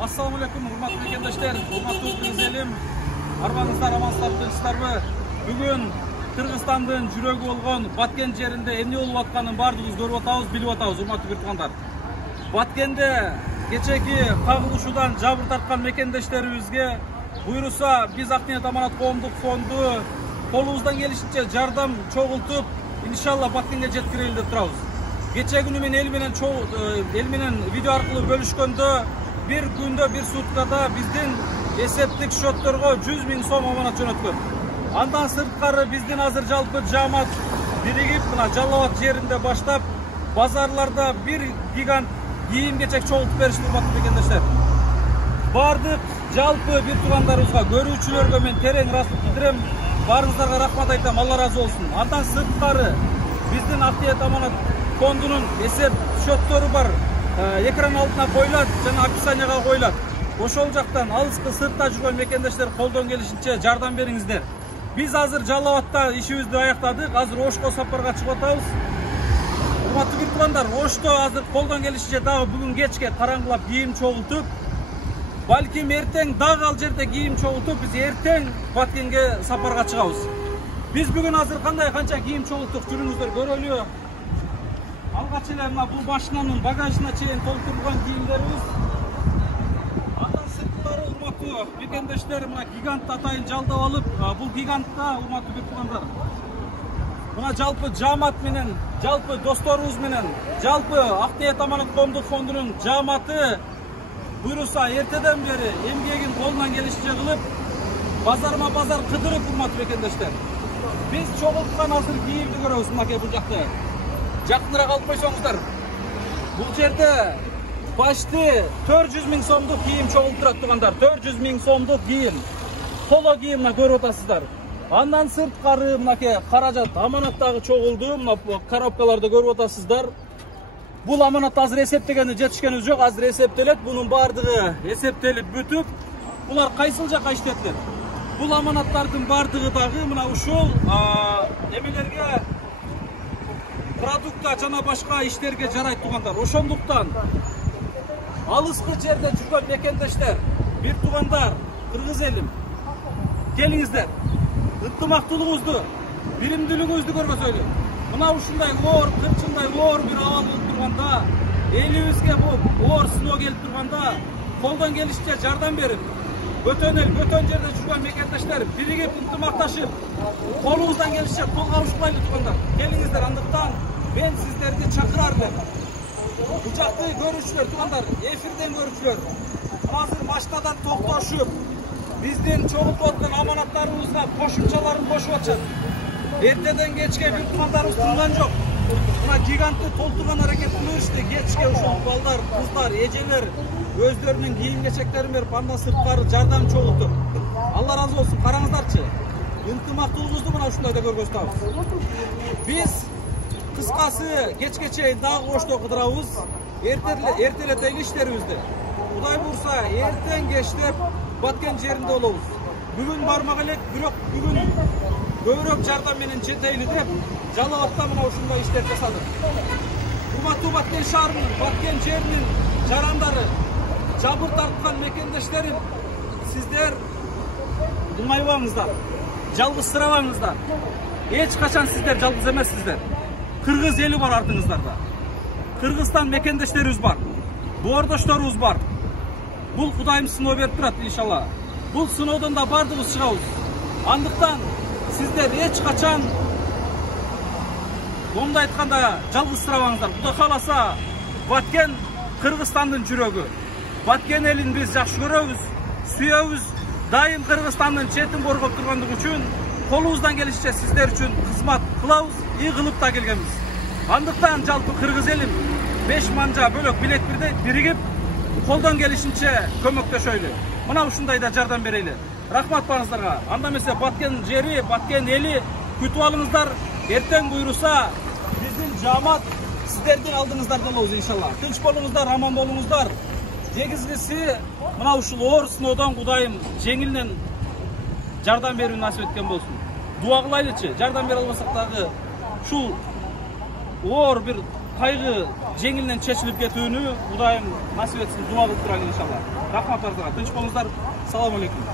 Assalamu alaikum, hurmatlı mekendештер, hurmatlı kırgыз elim. Arbanızlar, amansızlar, tinçsizlarбы? Бүгүн Кыргызстандын жүрөгү болгон Баткен жеринде эмне болуп атканын баардыгыбыз көрүп атабыз, билип атабыз, урматтуу бир туугандар. Баткенде кечеки кагылышуудан жабыр тарткан мекендештерибизге буйруса биз Ак ниет аманат коомдук фонду колубуздан келишинче жардам чогултуп, иншалла Баткенге жеткирели деп турабыз. Кече күнү мен эл менен видео аркылуу бөлүшкөндө bir günde bir sutkada bizdin eseptik şottorgo 100 000 so'm amanat jönөткөн. Andan sırtkarı bizdin hazır жалпы жамат birigip mına Жалал-Абад жеринде başlap bazarlarda bir gigant kiyim geçek çoğultup berişti urmatlı mekендештер. Bardык жалпы bir tuğanlarыбызга, көрүүчүлөргө мен терең ырастык билдирем. Барыңыздарга рахмат айтам, Алла разы болсун. Андан сырткары биздин Ак ниет аманат фондунун эсеп шоттору бар. Ekran altına koyulat, jana описанияга koyulat. Ошол жактан алыскы сыртта жүргөн мекендештер колдон келишинче жардам бериңиздер. Биз азыр Жалал-Абадта ишибизди аяктадык, азыр Ошко сапарга чыгып атабыз. Урматтуу бир туугандар, Ошто азыр колдон келишинче дагы бүгүн кечке караңгылап кийим чогултуп, балким эртең дагы ал жерде кийим чогултуп, биз эртең Баткенге сапарга чыгабыз. Биз бүгүн азыр канча кийим чогулттук, жүрүңүздөр көрөлү. Алгач эле мына бул машинанын багажына чейин толтурулган кийимдерибиз. Андан сырткары урматтуу мекендештер, мына гигант атайын жалдап алып, бул гигантта урматтуу бир туугандар. Мына жалпы жамат менен, жалпы досторубуз менен, жалпы Ак ниет аманат коомдук фондунун жаматы буйруса эртеден бери эмгегин колунан келишинче кылып, базарма базар кыдырып урматтуу мекендештер. Биз чогулткан азыр кийимди көрөбүз мынакей бул жакта. Жақынырақ алып қойсаңыздар. Бұл жерде башты 400 000 сомдық киім чогултурат туғандар. 400 000 сомдық киім. Поло киімна көріп отасыздар. Андан сырткары мынаке каражат аманаттагы чогулду. Мына коробкаларды көріп отасыздар. Бұл аманат азыр эсептегенде жетишкенибиз жок. Азыр эсептелет. Бунун бардыгы эсептелип бүтүп, булар кайсыл жакка иштетилет. Бул аманаттардын бардыгы дагы мына ушул эмелерге продукта жана башка иштерге жарайт тугандар. Ошондуктан алыскы жерде жүргөн мекендештер, бир туугандар, кыргыз элим, келиңиздер. Ынтымактуулугубузду, биримдүүлүгүбүздү көргөзөлү. Мына ушундай оор, кырчындай оор бир абал болуп турганда, элибизге бул оор сыноо келип турганда, колдон келишинче жардам берип, бөтөн жерде жүргөн мекендештер биригип ынтымакташып, колубуздан келишинче кол кабышпайлы тугандар. Келиңиздер, андыктан мен сиздерди чакырармын. Бул жакты көрүүчүлөр, тугандар, эфирден көрүүчүлөр, азыр машинадан токтошуп, биздин чогултуп аткан аманаттарыбызга кошумчаларын кошуп атышат. Эртеден кечке бир туугандарыбыз тынган жок. Мына гигантты толтурган аракет кылышты. Кечке ошол балдар, кыздар, эжелер өздөрүнүн кийим кечектерин берип, андан сырткары жардам чогултуп. Алла разы болсун, караңыздарчы. Ынтымактуулугубузду мына ушундайда көргөзөбүз. Биз кыскасы кечке чейин дагы Ошто кыдырабыз. Эртелетеги иштерибизди. Кудай буйруса, эртең кечлеп Баткен жеринде болобуз. Бүгүн бармак элек, бирок бүгүн көбүрөөк жардам менен жетейли деп, Жалал-Абадта мына ушундай иштер жасадык. Урматтуу Баткен шаарынын, Баткен жеринин жарандары, жабыр тарткан мекендештерим, сиздер ыңайбаңыздар, жалгызсырабаңыздар. Эч качан сиздер жалгыз эмессиздер. Кыргыз эли бар артыңыздарда. Кыргызстан мекендештерибиз бар. Боордошторубуз бар. Бул Кудайым сыноо берип турат иншалла. Бул сыноодон да бардыгыбыз чыгабыз. Андыктан сиздер эч качан монда айтканда жалгызсырабаңыздар. Кудай кааласа, Баткен Кыргызстандын жүрөгү. Баткен элин биз жакшы көрөбүз, сүйөбүз. Дайым Кыргызстандын четин коргоп тургандыгы үчүн колубуздан келишинче сиздер үчүн кызмат кылабыз, кылып да келгенбиз. Андыктан жалпы кыргыз элим 5 манжа бөлөк билет биригип, колдон келишинче көмөктөшөйлү. Мына ушундайда жардам берели. Рахмат барыңыздарга. Анда эмесе Баткен жери, Баткен эли күтүп алыңыздар. Эртең буйруса биздин жамат сиздердин алдыңыздарда болобуз иншалла. Тынч болуңуздар, аман болуңуздар. Негизгиси мына ушул оор сыноодон Кудайым жеңилинен жардам берүүнү насип эткен болсун. Дуа кылайлычы, жардам бере албасак дагы ушул оор бир кайгы жеңилинен чечилип кетүүнү Кудайым насип этсин, дуа кылып турайлы иншалла. Рахмат арзага, тынч болуңуздар. Салам алейкум.